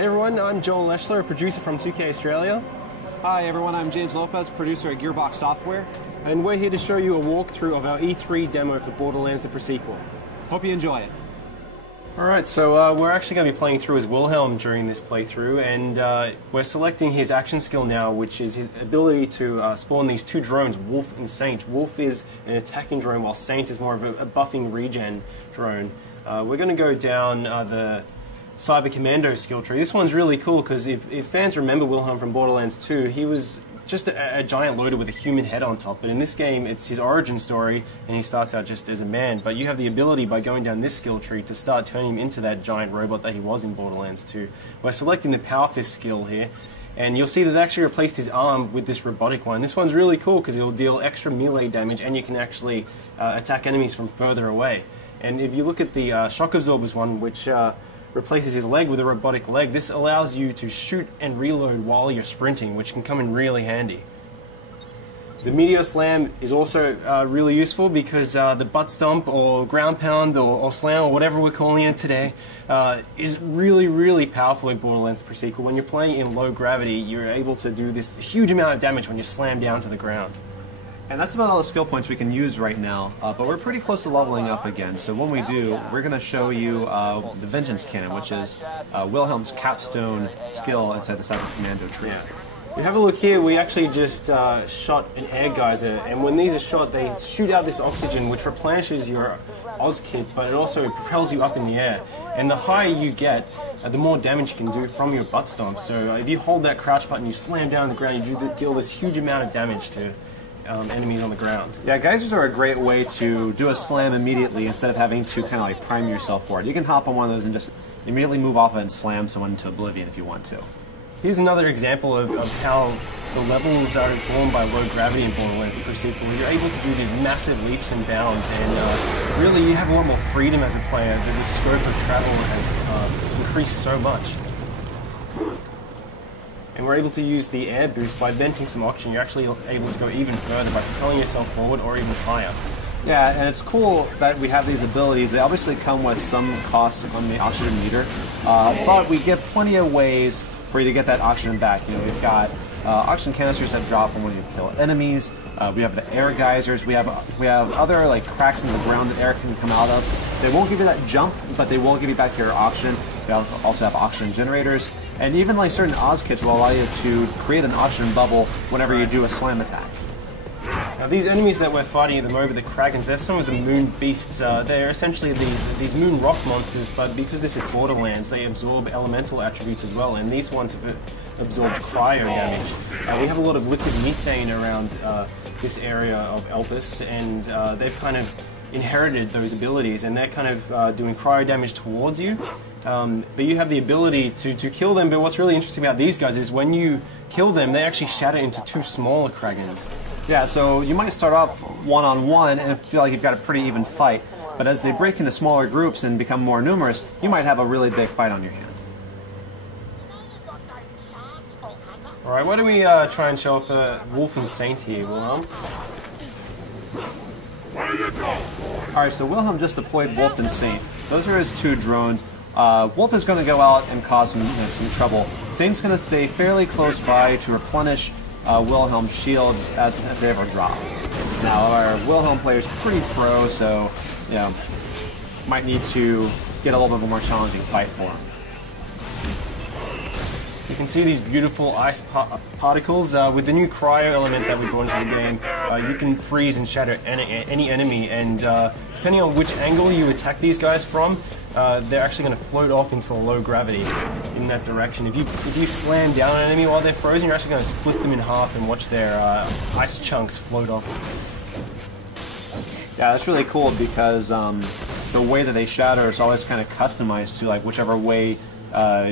Hey everyone, I'm Joel Leschler, a producer from 2K Australia. Hi everyone, I'm James Lopez, producer at Gearbox Software. And we're here to show you a walkthrough of our E3 demo for Borderlands the Pre-Sequel. Hope you enjoy it. Alright, so we're actually going to be playing through as Wilhelm during this playthrough, and we're selecting his action skill now, which is his ability to spawn these two drones, Wolf and Saint. Wolf is an attacking drone, while Saint is more of a buffing regen drone. We're going to go down the Cyber Commando skill tree. This one's really cool because if fans remember Wilhelm from Borderlands 2, he was just a giant loader with a human head on top. But in this game, it's his origin story, and he starts out just as a man. But you have the ability by going down this skill tree to start turning him into that giant robot that he was in Borderlands 2. We're selecting the Power Fist skill here, and you'll see that they actually replaced his arm with this robotic one. This one's really cool because it'll deal extra melee damage, and you can actually attack enemies from further away. And if you look at the Shock Absorbers one, which replaces his leg with a robotic leg, this allows you to shoot and reload while you're sprinting, which can come in really handy. The Meteor Slam is also really useful because the butt stomp or ground pound or slam or whatever we're calling it today is really, really powerful in Borderlands the Pre-Sequel. When you're playing in low gravity, you're able to do this huge amount of damage when you slam down to the ground. And that's about all the skill points we can use right now, but we're pretty close to leveling up again. So when we do, we're going to show you the Vengeance Cannon, which is Wilhelm's capstone skill inside the Cyber Commando tree. Yeah. We have a look here, we actually just shot an air geyser, and when these are shot, they shoot out this oxygen which replenishes your Oz kit, but it also propels you up in the air. And the higher you get, the more damage you can do from your butt stomp. So if you hold that crouch button, you slam down on the ground, you deal this huge amount of damage to enemies on the ground. Yeah, geysers are a great way to do a slam immediately instead of having to kind of like prime yourself for it. You can hop on one of those and just immediately move off it and slam someone into oblivion if you want to. Here's another example of how the levels are informed by low gravity in Borderlands the Pre-Sequel. You're able to do these massive leaps and bounds, and really you have a lot more freedom as a player. The scope of travel has increased so much. And we're able to use the air boost by venting some oxygen. You're actually able to go even further by propelling yourself forward or even higher. Yeah, and it's cool that we have these abilities. They obviously come with some cost on the oxygen meter, but we get plenty of ways for you to get that oxygen back. You know, we've got oxygen canisters that drop from when you kill enemies. We have the air geysers. We have other like cracks in the ground that air can come out of. They won't give you that jump, but they will give you back your oxygen. We also have oxygen generators, and even like certain Oz kits will allow you to create an oxygen bubble whenever you do a slam attack. Now these enemies that we're fighting at the moment, the Kragans, they're some of the moon beasts. They're essentially these moon rock monsters, but because this is Borderlands, they absorb elemental attributes as well, and these ones have absorbed cryo damage. We have a lot of liquid methane around this area of Elpis, and they've kind of inherited those abilities, and they're kind of doing cryo damage towards you. But you have the ability to kill them, but what's really interesting about these guys is when you kill them, they actually shatter into two smaller Kragans. Yeah, so you might start off one-on-one and feel like you've got a pretty even fight, but as they break into smaller groups and become more numerous, you might have a really big fight on your hand. Alright, why don't we try and show off Wolf and Saint here, Wilhelm? Alright, so Wilhelm just deployed Wolf and Saint. Those are his two drones. Wolf is going to go out and cause some trouble. Saint's going to stay fairly close by to replenish Wilhelm's shields as if they ever drop. Now, our Wilhelm player is pretty pro, so you know, might need to get a little bit more challenging fight for him. You can see these beautiful ice particles. With the new cryo element that we brought into the game, you can freeze and shatter any enemy, and depending on which angle you attack these guys from, they're actually going to float off into the low gravity in that direction. If you slam down an enemy while they're frozen, you're actually going to split them in half and watch their ice chunks float off. Yeah, that's really cool because the way that they shatter is always kind of customized to like whichever way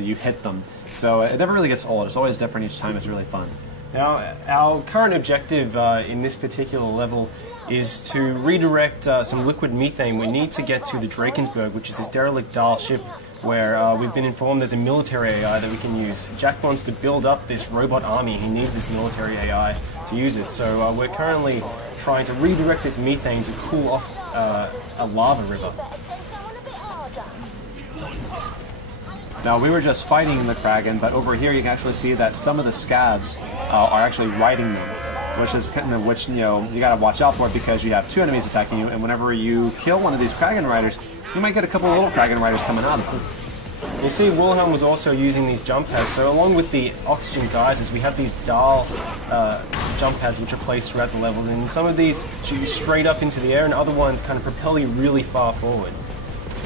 you hit them. So it never really gets old. It's always different each time. It's really fun. Now, our current objective in this particular level is to redirect some liquid methane. We need to get to the Drakensberg, which is this derelict Dahl ship where we've been informed there's a military AI that we can use. Jack wants to build up this robot army. He needs this military AI to use it. So we're currently trying to redirect this methane to cool off a lava river. Now, we were just fighting the Kraken, but over here you can actually see that some of the scavs are actually riding them, which you know, you gotta watch out for because you have two enemies attacking you, and whenever you kill one of these Kraken riders, you might get a couple of little Kraken riders coming out of them. You see, Wilhelm was also using these jump pads, so along with the oxygen geysers, we have these dial jump pads which are placed throughout the levels, and some of these shoot you straight up into the air, and other ones kind of propel you really far forward.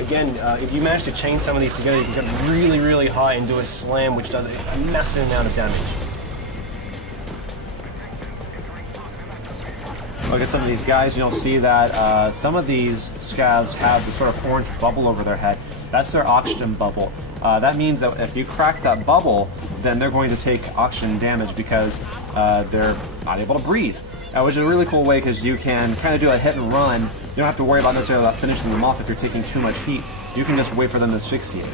Again, if you manage to chain some of these together, you can get really, really high and do a slam which does a massive amount of damage. Look at some of these guys, you'll see that some of these scavs have this sort of orange bubble over their head. That's their oxygen bubble. That means that if you crack that bubble, then they're going to take oxygen damage because they're not able to breathe. Which is a really cool way because you can kind of do a hit and run. You don't have to worry about necessarily about finishing them off if you're taking too much heat. You can just wait for them to asphyxiate.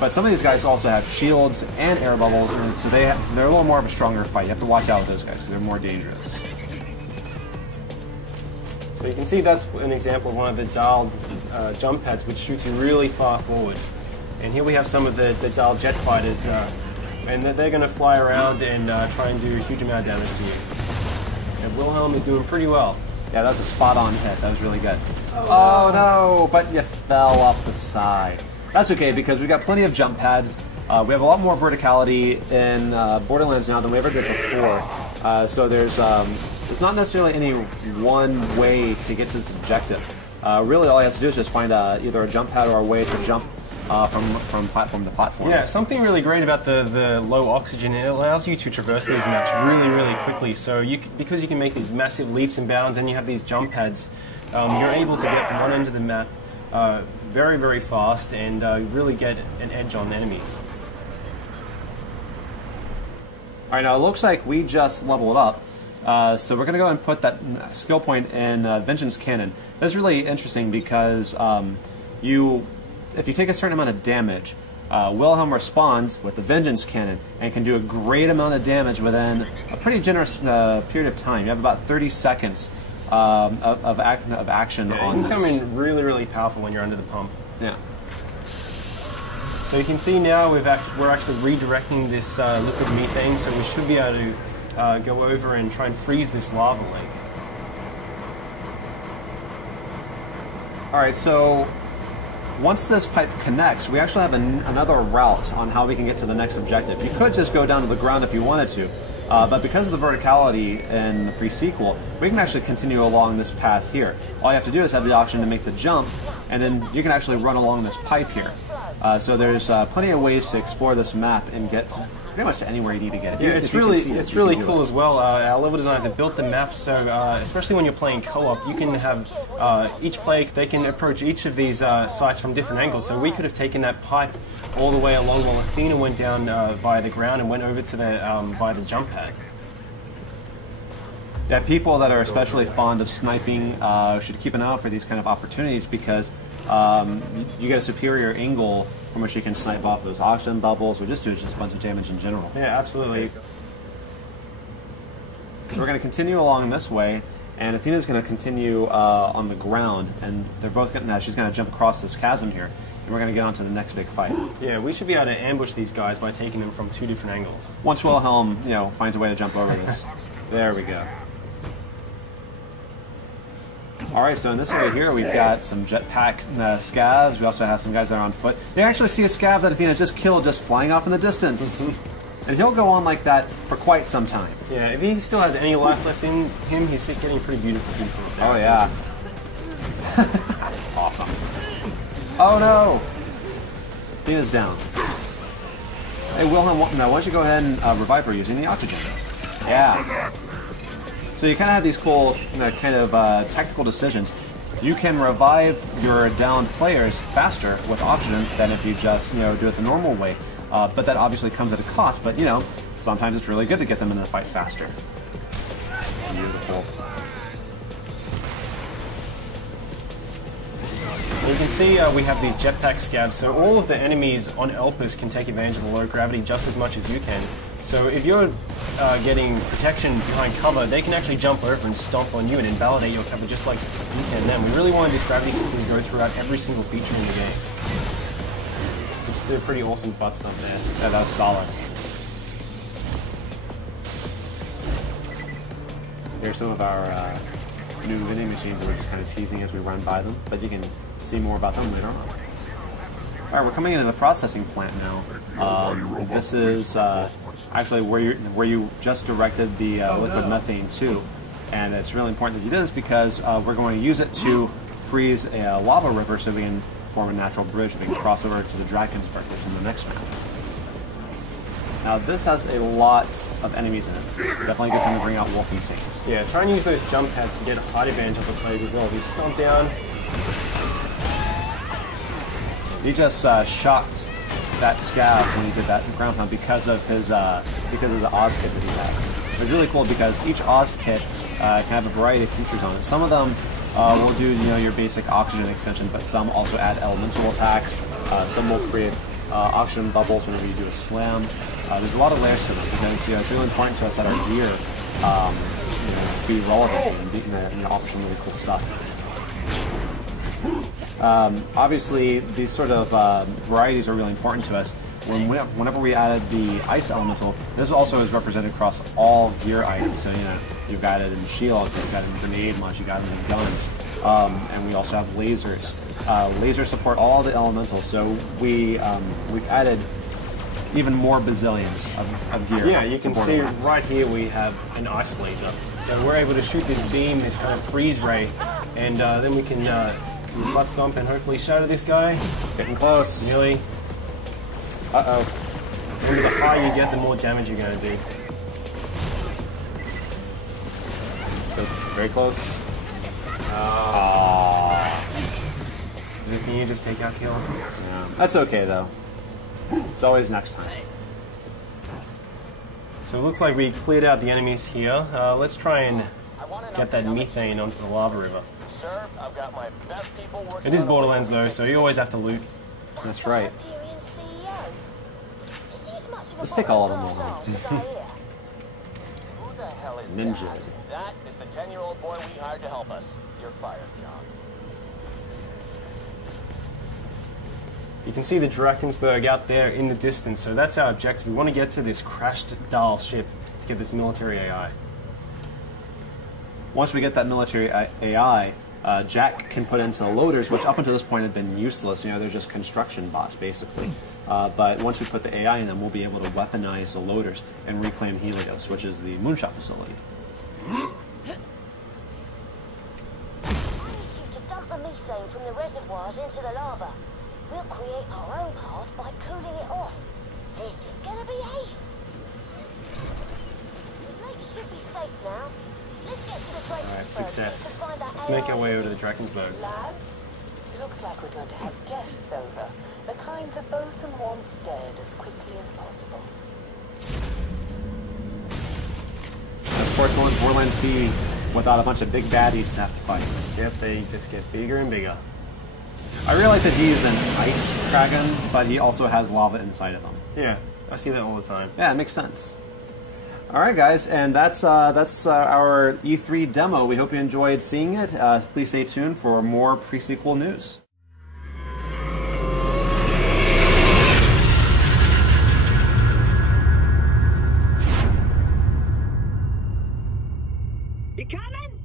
But some of these guys also have shields and air bubbles, and so they're a little more of a stronger fight. You have to watch out with those guys because they're more dangerous. So you can see that's an example of one of the dialed jump pads which shoots you really far forward. And here we have some of the dialed jet fighters, and they're going to fly around and try and do a huge amount of damage to you. And Wilhelm is doing pretty well. Yeah, that was a spot-on hit. That was really good. Oh no, but you fell off the side. That's okay because we've got plenty of jump pads. We have a lot more verticality in Borderlands now than we ever did before. So there's not necessarily any one way to get to this objective. Really, all you have to do is just find either a jump pad or a way to jump from platform to platform. Yeah, something really great about the low oxygen, it allows you to traverse these maps really, really quickly. So because you can make these massive leaps and bounds and you have these jump pads, you're able to get from one end of the map very, very fast and really get an edge on enemies. Alright, now it looks like we just leveled up. So we're going to go and put that skill point in Vengeance Cannon. That's really interesting because if you take a certain amount of damage, Wilhelm responds with the Vengeance Cannon and can do a great amount of damage within a pretty generous period of time. You have about 30 seconds of action on this. It can come in really, really powerful when you're under the pump. Yeah. So you can see now we're actually redirecting this liquid methane, so we should be able to go over and try and freeze this lava lake. Alright, so once this pipe connects, we actually have another route on how we can get to the next objective. You could just go down to the ground if you wanted to, but because of the verticality in the pre-sequel, we can actually continue along this path here. All you have to do is have the option to make the jump, and then you can actually run along this pipe here. So there's plenty of ways to explore this map and get pretty much to anywhere you need to get. Yeah, it's really cool as well. Our level designers have built the map so, especially when you're playing co-op, you can have each player, they can approach each of these sites from different angles. So we could have taken that pipe all the way along while Athena went down by the ground and went over to the by the jump pad. Yeah, people that are especially fond of sniping should keep an eye out for these kind of opportunities because you get a superior angle from which you can snipe off those oxygen bubbles or just do just a bunch of damage in general. Yeah, absolutely. So we're going to continue along this way, and Athena's going to continue on the ground, and they're both going to, she's going to jump across this chasm here, and we're going to get on to the next big fight. Yeah, we should be able to ambush these guys by taking them from two different angles. Once Wilhelm, finds a way to jump over this. There we go. Alright, so in this area here, we've got some jetpack scavs. We also have some guys that are on foot. You actually see a scav that Athena just killed just flying off in the distance. And he'll go on like that for quite some time. Yeah, if he still has any life left in him, he's getting pretty beautiful. Oh, yeah. Awesome. Oh, no! Athena's down. Hey, Wilhelm, now why don't you go ahead and revive her using the oxygen? Yeah. So you kind of have these cool tactical decisions. You can revive your downed players faster with oxygen than if you just do it the normal way. But that obviously comes at a cost. But sometimes it's really good to get them in the fight faster. Beautiful. You can see we have these jetpack scavs, so all of the enemies on Elpis can take advantage of the low gravity just as much as you can. So if you're getting protection behind cover, they can actually jump over and stomp on you and invalidate your cover just like you can them. We really wanted this gravity system to go throughout every single feature in the game. We just did a pretty awesome butt stomp there. Yeah, that was solid. Here's some of our new vending machines that we're just kind of teasing as we run by them, but you can see more about them later on. All right, we're coming into the processing plant now. This is actually where you just directed the liquid methane to, and it's really important that you do this because we're going to use it to freeze a lava river so we can form a natural bridge that we can cross over to the Drakensberg in the next round. Now this has a lot of enemies in it. Definitely a good time to bring out Wolf and Saint. Yeah, try and use those jump pads to get a height advantage of the players as well. If you stomp down. He just shocked that scav when he did that ground pound because of his because of the Oz kit that he has. It's really cool because each Oz kit can have a variety of features on it. Some of them will do your basic oxygen extension, but some also add elemental attacks. Some will create oxygen bubbles whenever you do a slam. There's a lot of layers to them because it's really important to us that our gear be relevant and offer some really cool stuff. Obviously, these sort of varieties are really important to us. Whenever we added the ice elemental, this also is represented across all gear items. So you've got it in shields, you've got it in grenade launch, you've got it in guns, and we also have lasers. Lasers support all the elementals, so we've added even more bazillions of gear. Yeah, you can see right here we have an ice laser. So we're able to shoot this beam, this kind of freeze ray, and then we can butt stomp and hopefully shatter this guy. Getting close. Nearly. Uh-oh. And the higher you get, the more damage you're going to do. So, very close. Can you just take out kill? Yeah. That's okay, though. It's always next time. So it looks like we cleared out the enemies here. Let's try and get that methane onto the lava river. Sir, I've got my best people working. It is Borderlands though, so you always have to loot. That's right. Let's take all of them over. Who the hell is Ninja. that? That is the 10-year-old boy we hired to help us. You're fired, John. You can see the Drakensberg out there in the distance, so that's our objective. We want to get to this crashed Dahl ship to get this military AI. Once we get that military AI, Jack can put into the loaders, which up until this point have been useless. They're just construction bots, basically. But once we put the AI in them, we'll be able to weaponize the loaders and reclaim Helios, which is the moonshot facility. I need you to dump the methane from the reservoirs into the lava. We'll create our own path by cooling it off. This is gonna be ace. The lake should be safe now. Let's get to the Drakensberg. Alright, success. So you can find that Let's make AI. our way over to the Drakensberg. Lads, looks like we're going to have guests over. The kind the bosun wants dead as quickly as possible. Of course, what would Borderlands be without a bunch of big baddies to have to fight? Yep, they just get bigger and bigger. I really like that he's an ice dragon, but he also has lava inside of him. Yeah, I see that all the time. Yeah, it makes sense. All right, guys, and that's our E3 demo. We hope you enjoyed seeing it. Please stay tuned for more pre-sequel news. You coming?